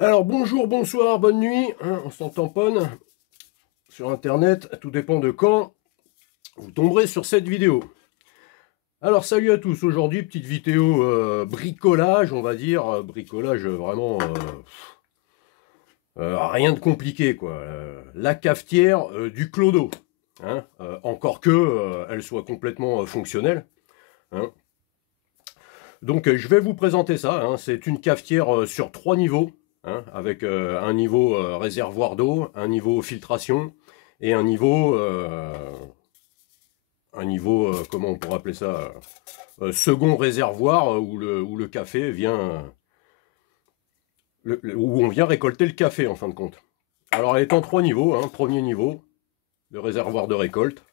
Alors bonjour, bonsoir, bonne nuit, hein, on s'en tamponne sur internet, tout dépend de quand vous tomberez sur cette vidéo. Alors salut à tous, aujourd'hui petite vidéo bricolage, on va dire, bricolage vraiment rien de compliqué quoi. La cafetière du clodo, hein, encore que elle soit complètement fonctionnelle. Hein. Donc je vais vous présenter ça, hein. C'est une cafetière sur 3 niveaux. Hein, avec un niveau réservoir d'eau, un niveau filtration et un niveau comment on pourrait appeler ça, second réservoir où le café vient, où on vient récolter le café en fin de compte. Alors elle est en 3 niveaux, hein. Premier niveau, le réservoir de récolte.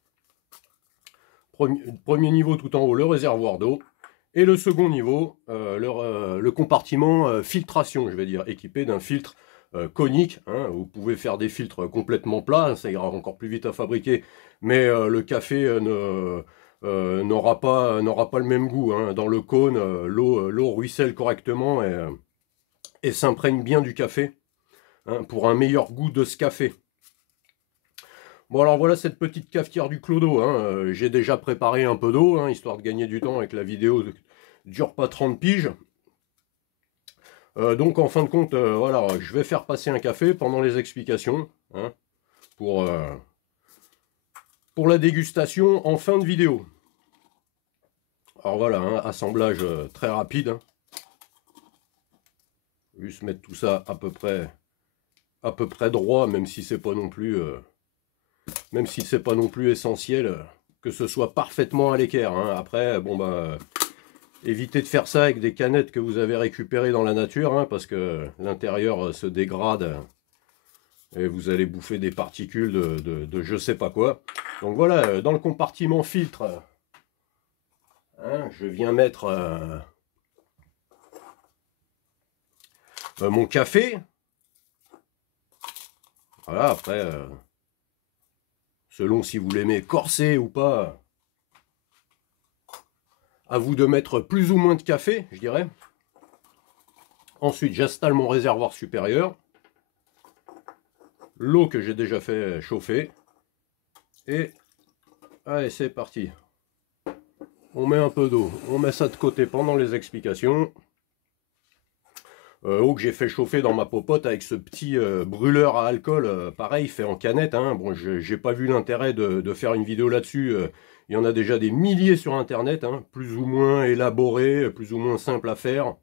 Premier niveau tout en haut, le réservoir d'eau. Et le second niveau, le compartiment filtration, je vais dire, équipé d'un filtre conique. Hein. Vous pouvez faire des filtres complètement plats, ça ira encore plus vite à fabriquer, mais le café n'aura pas le même goût. Hein. Dans le cône, l'eau ruisselle correctement et s'imprègne bien du café, hein, pour un meilleur goût de ce café. Bon alors voilà cette petite cafetière du clodo, hein. J'ai déjà préparé un peu d'eau, hein, histoire de gagner du temps avec la vidéo dure pas 30 piges. Donc en fin de compte, voilà, je vais faire passer un café pendant les explications, hein, pour la dégustation en fin de vidéo. Alors voilà, hein, assemblage très rapide. Hein. Juste mettre tout ça à peu près droit, même si c'est pas non plus essentiel que ce soit parfaitement à l'équerre. Hein. Après, bon bah, évitez de faire ça avec des canettes que vous avez récupérées dans la nature, hein, parce que l'intérieur se dégrade et vous allez bouffer des particules de je sais pas quoi. Donc voilà, dans le compartiment filtre, hein, je viens mettre mon café. Voilà, après, selon si vous l'aimez corsé ou pas, à vous de mettre plus ou moins de café, je dirais. Ensuite, j'installe mon réservoir supérieur. L'eau que j'ai déjà fait chauffer. Et allez, c'est parti. On met un peu d'eau. On met ça de côté pendant les explications. Eau que j'ai fait chauffer dans ma popote avec ce petit brûleur à alcool, pareil, fait en canette. Hein. Bon, j'ai pas vu l'intérêt de faire une vidéo là-dessus. Il y en a déjà des milliers sur internet, hein, plus ou moins élaborés, plus ou moins simples à faire.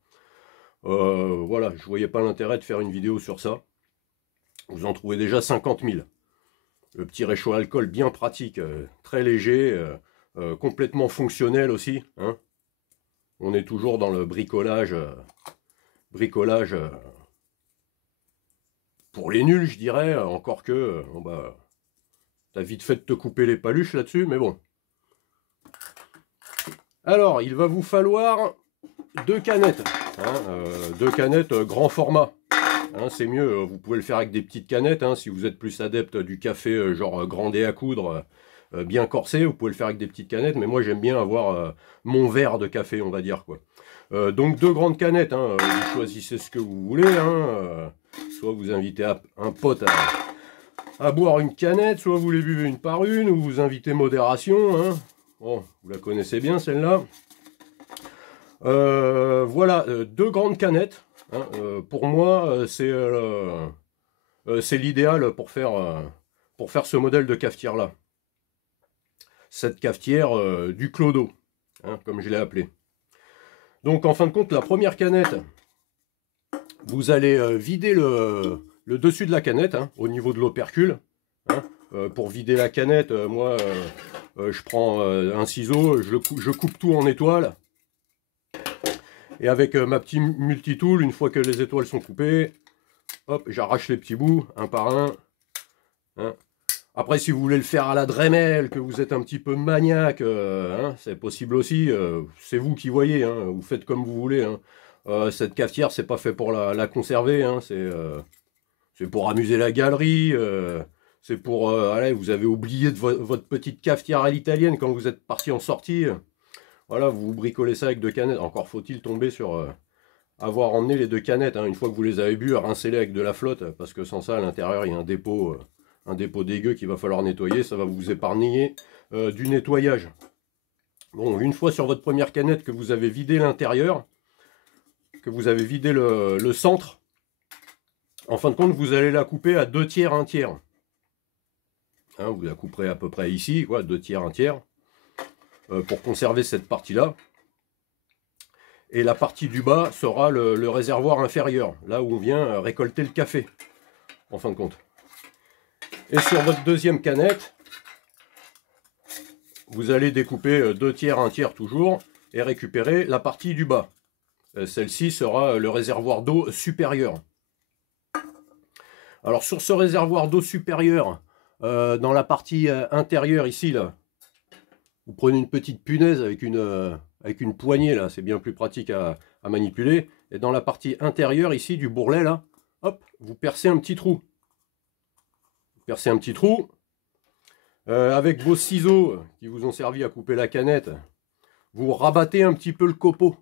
Voilà, je voyais pas l'intérêt de faire une vidéo sur ça. Vous en trouvez déjà 50 000. Le petit réchaud à alcool bien pratique, très léger, complètement fonctionnel aussi. Hein. On est toujours dans le bricolage, pour les nuls, je dirais. Encore que, bon bah, t'as vite fait de te couper les paluches là-dessus, mais bon. Alors, il va vous falloir 2 canettes. Hein, 2 canettes grand format. Hein, c'est mieux, vous pouvez le faire avec des petites canettes, hein, si vous êtes plus adepte du café genre grandé à coudre, bien corsé, vous pouvez le faire avec des petites canettes, mais moi j'aime bien avoir mon verre de café, on va dire quoi. Donc 2 grandes canettes, hein, vous choisissez ce que vous voulez, hein, soit vous invitez un pote à boire une canette, soit vous les buvez une par une, ou vous invitez modération, hein. Bon, vous la connaissez bien celle-là. Voilà, 2 grandes canettes. Hein, pour moi, c'est l'idéal pour faire ce modèle de cafetière là. Cette cafetière du clodo, hein, comme je l'ai appelé. Donc en fin de compte, la première canette, vous allez vider le dessus de la canette, hein, au niveau de l'opercule. Hein. Pour vider la canette, moi je prends un ciseau, je coupe tout en étoiles. Et avec ma petite multitool, une fois que les étoiles sont coupées, hop, j'arrache les petits bouts, un par un. Hein. Après, si vous voulez le faire à la Dremel, que vous êtes un petit peu maniaque, hein, c'est possible aussi. C'est vous qui voyez, hein, vous faites comme vous voulez. Hein. Cette cafetière, c'est pas fait pour la conserver, hein, c'est pour amuser la galerie. C'est pour, allez, vous avez oublié de votre petite cafetière à l'italienne quand vous êtes parti en sortie. Voilà, vous bricolez ça avec 2 canettes. Encore faut-il tomber sur avoir emmené les deux canettes, hein, une fois que vous les avez bu, rincez-les avec de la flotte, parce que sans ça, à l'intérieur, il y a un dépôt dégueu qu'il va falloir nettoyer. Ça va vous épargner du nettoyage. Bon, une fois sur votre première canette que vous avez vidé l'intérieur, que vous avez vidé le centre, en fin de compte, vous allez la couper à 2 tiers, 1 tiers. Hein, vous la couperez à peu près ici, quoi, 2 tiers, 1 tiers, pour conserver cette partie-là. Et la partie du bas sera le réservoir inférieur, là où on vient récolter le café, en fin de compte. Et sur votre deuxième canette, vous allez découper 2 tiers, 1 tiers toujours, et récupérer la partie du bas. Celle-ci sera le réservoir d'eau supérieur. Alors sur ce réservoir d'eau supérieur, dans la partie intérieure ici, là, vous prenez une petite punaise avec une poignée, là, c'est bien plus pratique à manipuler. Et dans la partie intérieure ici du bourrelet, là, hop, vous percez un petit trou. Vous percez un petit trou. Avec vos ciseaux qui vous ont servi à couper la canette, vous rabattez un petit peu le copeau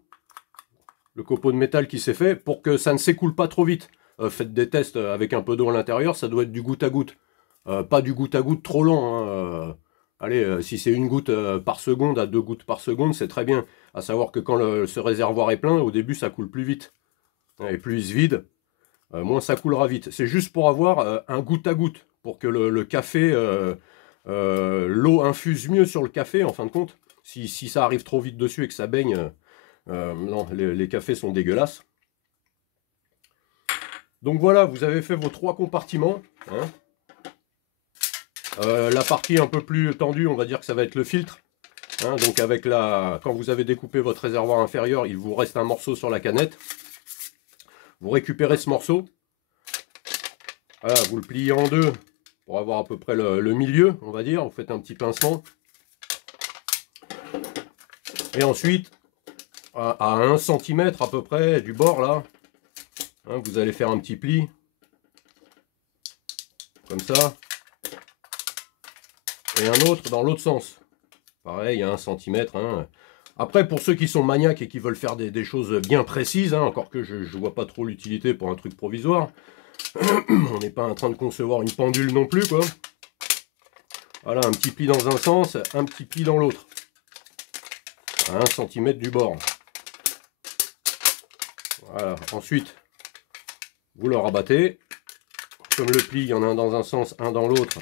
de métal qui s'est fait pour que ça ne s'écoule pas trop vite. Faites des tests avec un peu d'eau à l'intérieur, ça doit être du goutte à goutte. Pas du goutte à goutte trop lent. Hein. Allez, si c'est 1 goutte par seconde à 2 gouttes par seconde, c'est très bien. À savoir que quand ce réservoir est plein, au début ça coule plus vite. Et plus il se vide, moins ça coulera vite. C'est juste pour avoir un goutte à goutte, pour que le café, l'eau infuse mieux sur le café en fin de compte. Si ça arrive trop vite dessus et que ça baigne, non, les cafés sont dégueulasses. Donc voilà, vous avez fait vos 3 compartiments. Hein. La partie un peu plus tendue, on va dire que ça va être le filtre. Hein, donc avec quand vous avez découpé votre réservoir inférieur, il vous reste un morceau sur la canette. Vous récupérez ce morceau. Voilà, vous le pliez en deux pour avoir à peu près le milieu, on va dire. Vous faites un petit pincement. Et ensuite, à 1 cm à peu près du bord là, hein, vous allez faire un petit pli. Comme ça. Et un autre dans l'autre sens. Pareil, à 1 cm. Hein. Après, pour ceux qui sont maniaques et qui veulent faire des choses bien précises, hein, encore que je ne vois pas trop l'utilité pour un truc provisoire, on n'est pas en train de concevoir une pendule non plus, quoi. Voilà, un petit pli dans un sens, un petit pli dans l'autre. À 1 cm du bord. Voilà, ensuite, vous le rabattez. Comme le pli, il y en a un dans un sens, un dans l'autre.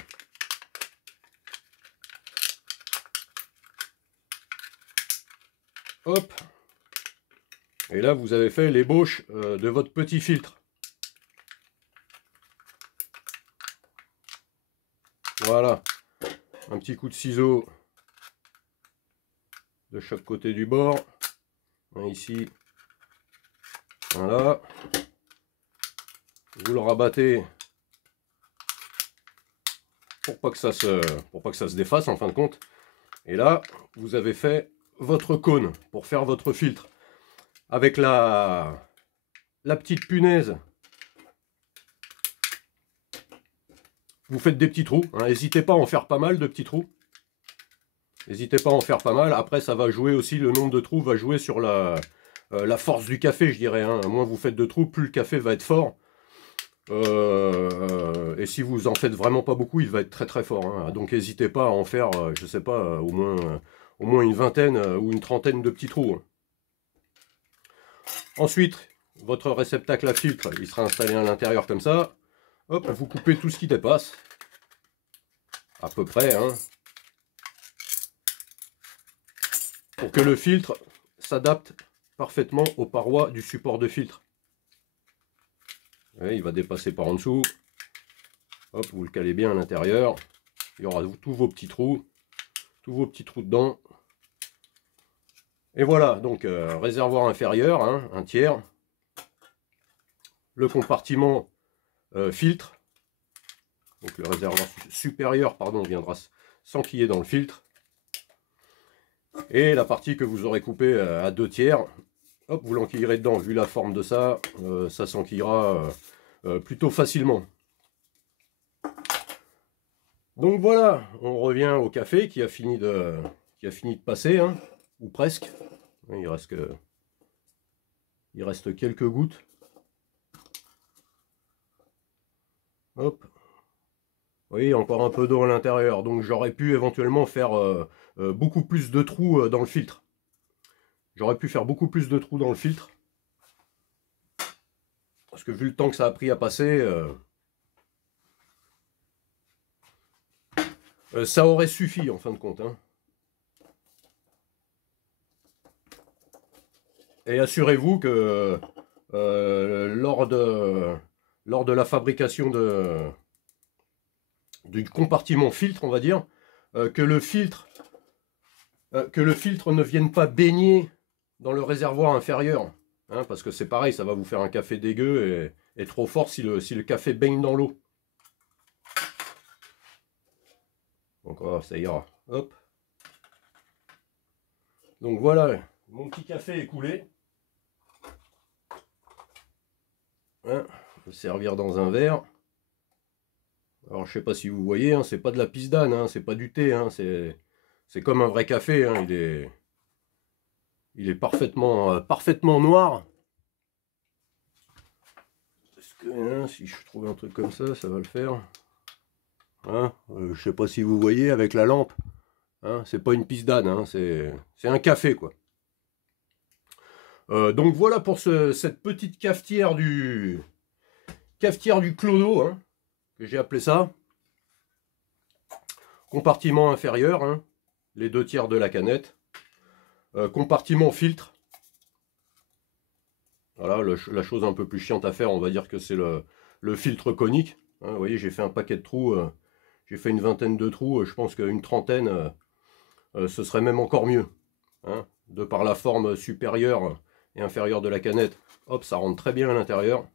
Hop. Et là, vous avez fait l'ébauche de votre petit filtre. Voilà. Un petit coup de ciseau de chaque côté du bord. Un ici. Voilà. Vous le rabattez pour pas que ça se défasse en fin de compte. Et là, vous avez fait votre cône pour faire votre filtre. Avec la petite punaise, vous faites des petits trous. N'hésitez pas à en faire pas mal de petits trous. N'hésitez pas à en faire pas mal. Après, ça va jouer aussi, le nombre de trous va jouer sur la force du café, je dirais. Hein. Moins vous faites de trous, plus le café va être fort. Et si vous en faites vraiment pas beaucoup, il va être très très fort. Hein. Donc n'hésitez pas à en faire, je sais pas, au moins une vingtaine ou une trentaine de petits trous. Hein. Ensuite, votre réceptacle à filtre, il sera installé à l'intérieur comme ça. Hop, vous coupez tout ce qui dépasse. À peu près. Hein. Pour que le filtre s'adapte parfaitement aux parois du support de filtre. Et il va dépasser par en dessous. Hop, vous le calez bien à l'intérieur. Il y aura tous vos petits trous. Tous vos petits trous dedans. Et voilà, donc réservoir inférieur, hein, 1 tiers. Le compartiment filtre. Donc le réservoir supérieur, pardon, viendra s'enquiller dans le filtre. Et la partie que vous aurez coupée à 2 tiers, hop, vous l'enquillerez dedans. Vu la forme de ça, ça s'enquillera plutôt facilement. Donc voilà, on revient au café qui a fini de passer, hein, ou presque. Il reste que Il reste quelques gouttes. Hop. Vous voyez, encore un peu d'eau à l'intérieur. Donc j'aurais pu éventuellement faire beaucoup plus de trous dans le filtre. J'aurais pu faire beaucoup plus de trous dans le filtre. Parce que vu le temps que ça a pris à passer, ça aurait suffi en fin de compte. Hein. Et assurez-vous que lors de la fabrication du compartiment filtre, on va dire, que le filtre ne vienne pas baigner dans le réservoir inférieur. Hein, parce que c'est pareil, ça va vous faire un café dégueu et trop fort si le café baigne dans l'eau. Donc voilà, ça ira. Hop. Donc voilà, mon petit café est coulé. Hein, je vais le servir dans un verre. Alors je sais pas si vous voyez, hein, c'est pas de la pisdane, hein, c'est pas du thé, hein, c'est comme un vrai café, hein, il est parfaitement noir. Est-ce que hein, si je trouve un truc comme ça va le faire. Hein, je sais pas si vous voyez avec la lampe. Hein, c'est pas une pisdane, hein, c'est un café quoi. Donc voilà pour cette petite cafetière du clodo, hein, que j'ai appelé ça. Compartiment inférieur, hein, les 2/3 de la canette. Compartiment filtre. Voilà, la chose un peu plus chiante à faire, on va dire que c'est le filtre conique. Hein, vous voyez, j'ai fait un paquet de trous, j'ai fait une vingtaine de trous, je pense qu'une trentaine, ce serait même encore mieux. Hein, de par la forme supérieure et inférieure de la canette, hop, ça rentre très bien à l'intérieur.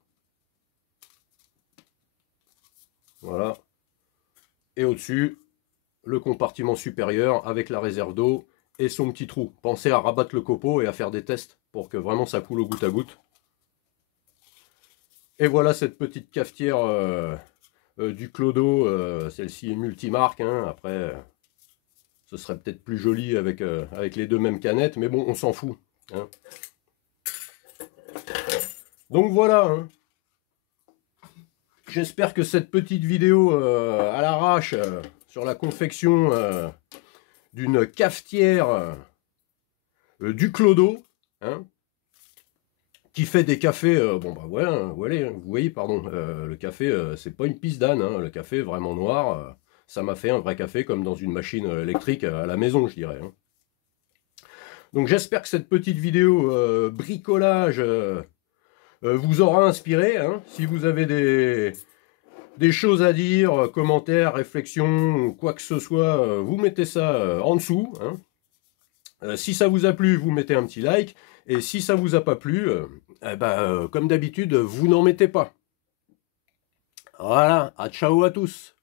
Voilà. Et au-dessus, le compartiment supérieur avec la réserve d'eau et son petit trou. Pensez à rabattre le copeau et à faire des tests pour que vraiment ça coule au goutte à goutte. Et voilà cette petite cafetière du Clodo. Celle-ci est multimarque. Hein. Après, ce serait peut-être plus joli avec les deux mêmes canettes. Mais bon, on s'en fout. Hein. Donc voilà. Hein. J'espère que cette petite vidéo à l'arrache sur la confection d'une cafetière du Clodo, hein, qui fait des cafés, bon bah voilà, vous voyez, pardon, le café, c'est pas une pisdane, hein, le café vraiment noir, ça m'a fait un vrai café comme dans une machine électrique à la maison, je dirais. Hein. Donc j'espère que cette petite vidéo bricolage vous aura inspiré. Hein. Si vous avez des choses à dire, commentaires, réflexions, quoi que ce soit, vous mettez ça en dessous. Hein. Si ça vous a plu, vous mettez un petit like. Et si ça vous a pas plu, comme d'habitude, vous n'en mettez pas. Voilà, à ciao à tous.